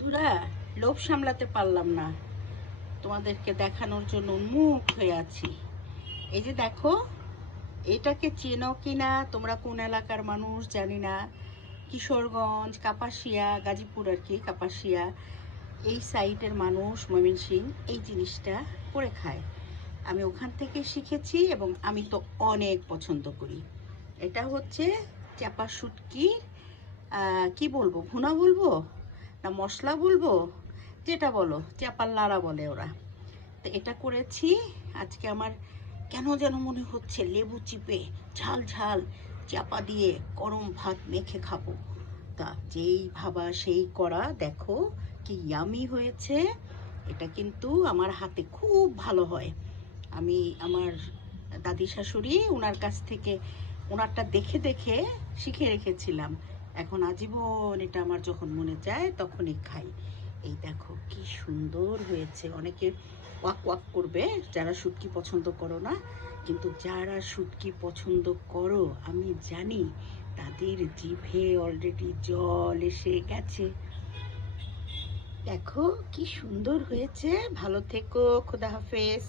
বন্ধুরা, লোভ সামলাতে পারলাম না, তোমাদেরকে দেখানোর জন্য উন্মুখ হয়ে আছি। এই যে দেখো, এটাকে চেনো কিনা তোমরা, কোন এলাকার মানুষ জানি না। কিশোরগঞ্জ, কাপাসিয়া, গাজীপুর আর কি, কাপাসিয়া এই সাইডের মানুষ, ময়মনসিংহ এই জিনিসটা করে খায়। আমি ওখান থেকে শিখেছি এবং আমি তো অনেক পছন্দ করি। এটা হচ্ছে চাপা শুটকি। কি বলবো, ভুনা বলবো না মশলা বলবো, যেটা বলো, চাপার লাড়া বলে ওরা। তো এটা করেছি আজকে। আমার কেন যেন মনে হচ্ছে লেবু চিপে ঝাল ঝাল চাপা দিয়ে গরম ভাত মেখে খাবো। তা যেই ভাবা সেই করা, দেখো কি ইয়ামি হয়েছে। এটা কিন্তু আমার হাতে খুব ভালো হয়। আমি আমার দাদি শাশুড়ি ওনার কাছ থেকে ওনারটা দেখে দেখে শিখে রেখেছিলাম। এখন আজীবন এটা আমার যখন মনে চায় তখনই খাই। এই দেখো কি সুন্দর হয়েছে। অনেকে ওয়াক ওয়াক করবে যারা শুটকি পছন্দ করো না, কিন্তু যারা শুটকি পছন্দ করো আমি জানি তাদের জিভে অলরেডি জল এসে গেছে। দেখো কি সুন্দর হয়েছে। ভালো থেকো, খোদা হাফেজ।